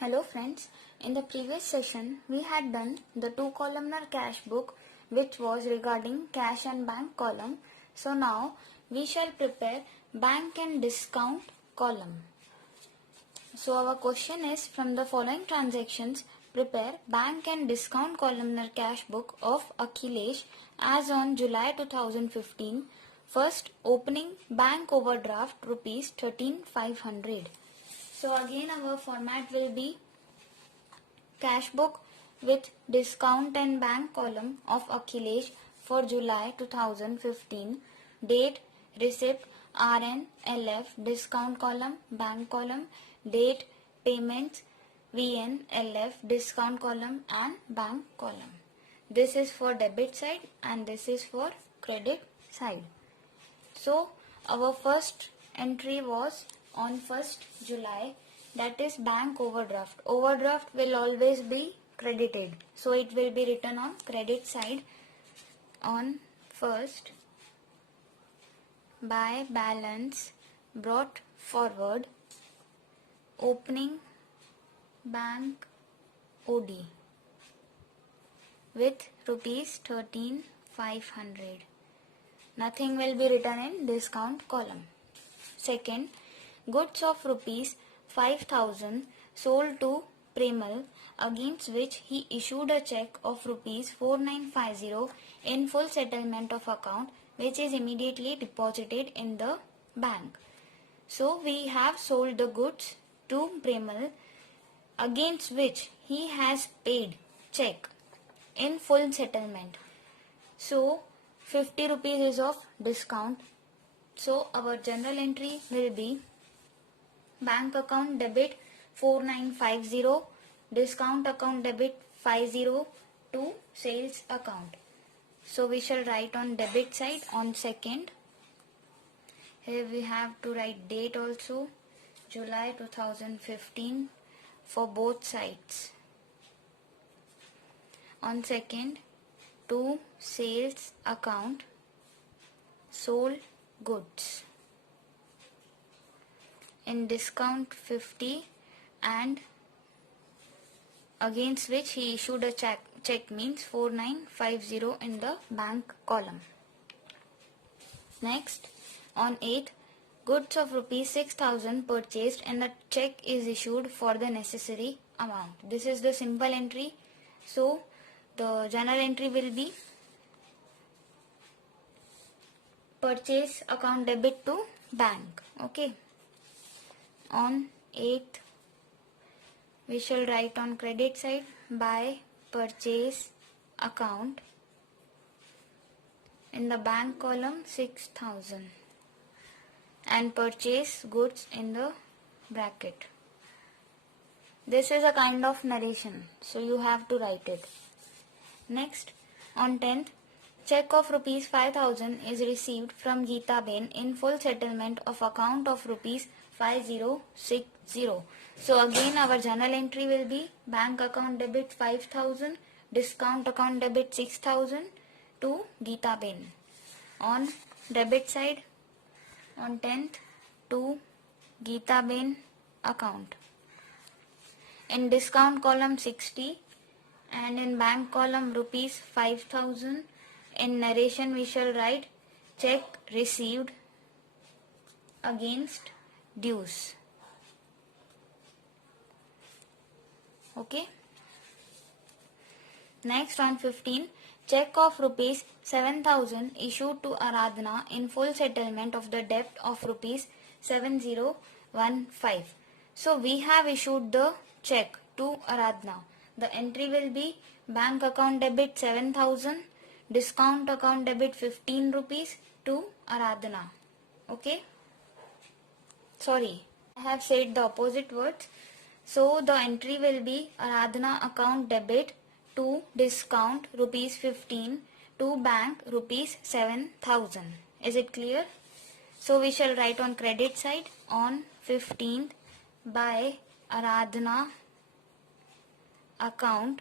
Hello friends, in the previous session we had done the two columnar cash book which was regarding cash and bank column. So now we shall prepare bank and discount column. So our question is, from the following transactions prepare bank and discount columnar cash book of Akhilesh as on July 2015. First, opening bank overdraft rupees 13,500. So again our format will be cash book with discount and bank column of Akhilesh for July 2015. Date, receipt, RN, LF, discount column, bank column. Date, payments, VN, LF, discount column and bank column. This is for debit side and this is for credit side. So our first entry was on 1st July, that is bank overdraft. Overdraft will always be credited, so it will be written on credit side. On 1st, by balance brought forward, opening bank OD with rupees 13,500. Nothing will be written in discount column. Second, goods of rupees 5,000 sold to Premal, against which he issued a check of rupees 4950 in full settlement of account, which is immediately deposited in the bank. So we have sold the goods to Premal, against which he has paid check in full settlement. So 50 rupees is of discount. So our journal entry will be bank account debit 4950, discount account debit 50 to sales account. So we shall write on debit side on 2nd. Here we have to write date also, July 2015 for both sides. On 2nd, to sales account, sold goods in discount 50 and against which he issued a check means 4950 in the bank column. Next, on 8th, goods of rupees 6,000 purchased and the check is issued for the necessary amount. This is the simple entry. So the journal entry will be purchase account debit to bank. Okay. On 8th, we shall write on credit side by purchase account in the bank column 6,000 and purchase goods in the bracket. This is a kind of narration, so you have to write it. Next, on 10th, check of rupees 5,000 is received from Geeta Ben in full settlement of account of rupees 5060. So again our journal entry will be bank account debit 5,000, discount account debit 6,000 to Geeta Ben. On debit side, on 10th, to Geeta Ben account. In discount column 60 and in bank column rupees 5,000. In narration we shall write check received against dues. Okay. Next, on 15, check of rupees 7,000 issued to Aradhana in full settlement of the debt of rupees 7015. So we have issued the check to Aradhana. The entry will be bank account debit 7,000, discount account debit 15 rupees to Aradhana. Okay. Sorry, I have said the opposite words. So the entry will be Aradhana account debit to discount rupees 15 to bank rupees 7,000. Is it clear? So we shall write on credit side on 15th by Aradhana account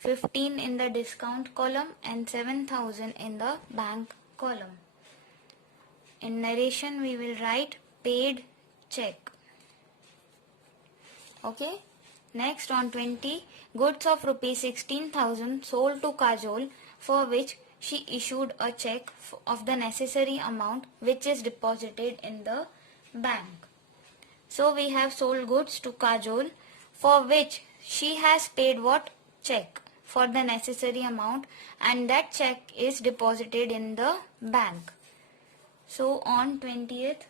15 in the discount column and 7,000 in the bank column. In narration we will write paid check. Okay. Next, on 20, goods of rupees 16,000 sold to Kajol, for which she issued a check of the necessary amount which is deposited in the bank. So we have sold goods to Kajol, for which she has paid what? Check for the necessary amount, and that check is deposited in the bank. So on 20th,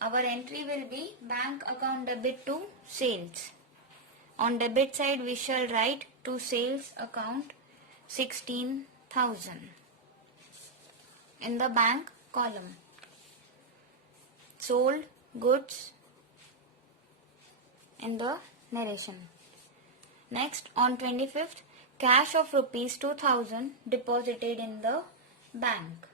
our entry will be bank account debit to sales. On debit side, we shall write to sales account 16,000 in the bank column. Sold goods in the narration. Next, on 25th, cash of rupees 2,000 deposited in the bank.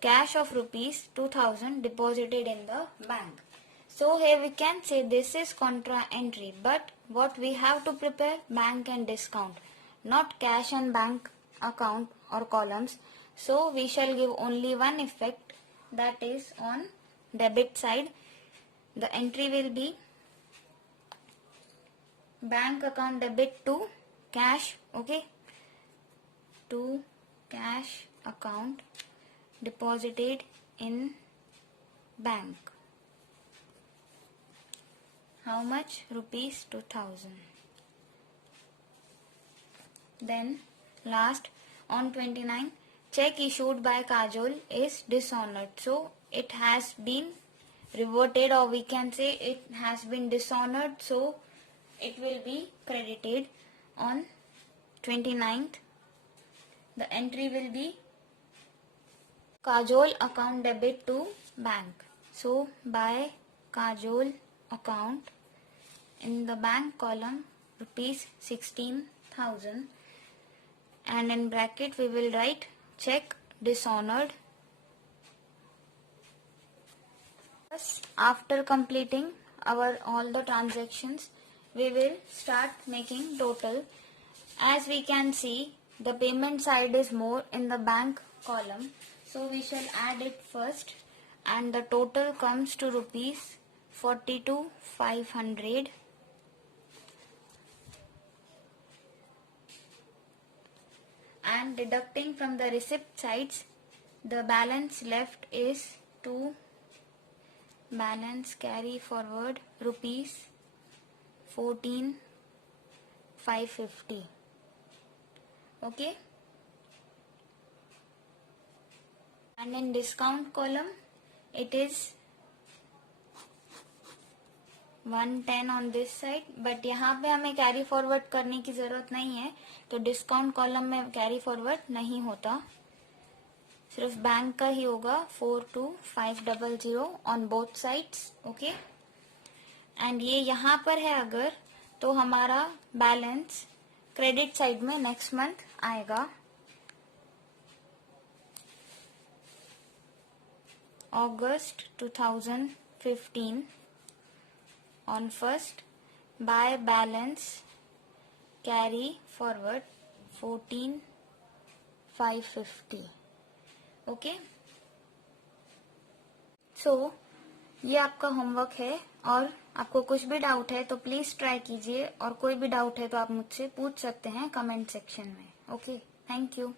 Cash of rupees 2,000 deposited in the bank. So here we can say this is contra entry, but what we have to prepare? Bank and discount, not cash and bank account or columns. So we shall give only one effect, that is on debit side. The entry will be bank account debit to cash, okay, to cash account deposited in bank. How much? Rupees 2,000. Then last, on 29, check issued by Kajol is dishonored. So it has been reverted, or we can say it has been dishonored. So it will be credited on 29th. The entry will be Kajol account debit to bank. So by Kajol account in the bank column rupees 16,000, and in bracket we will write check dishonored. After completing our all the transactions, we will start making total. As we can see, the payment side is more in the bank column, so we shall add it first, and the total comes to rupees 42,500. And deducting from the receipt sides, the balance left is to balance carry forward rupees 14,550. Okay. And in discount column, it is 110 on this side, but यहाँ पे हमें carry forward करने की जरूरत नहीं है, तो discount column में कैरी फॉरवर्ड नहीं होता, सिर्फ बैंक का ही होगा 42,500 on both sides. Okay. And ये यहाँ पर है अगर, तो हमारा बैलेंस क्रेडिट साइड में नेक्स्ट मंथ आएगा. August 2015 on first, by balance carry forward 14,550. Okay. सो ये आपका होमवर्क है, और आपको कुछ भी डाउट है तो प्लीज ट्राई कीजिए, और कोई भी डाउट है तो आप मुझसे पूछ सकते हैं कमेंट सेक्शन में. ओके. Thank you.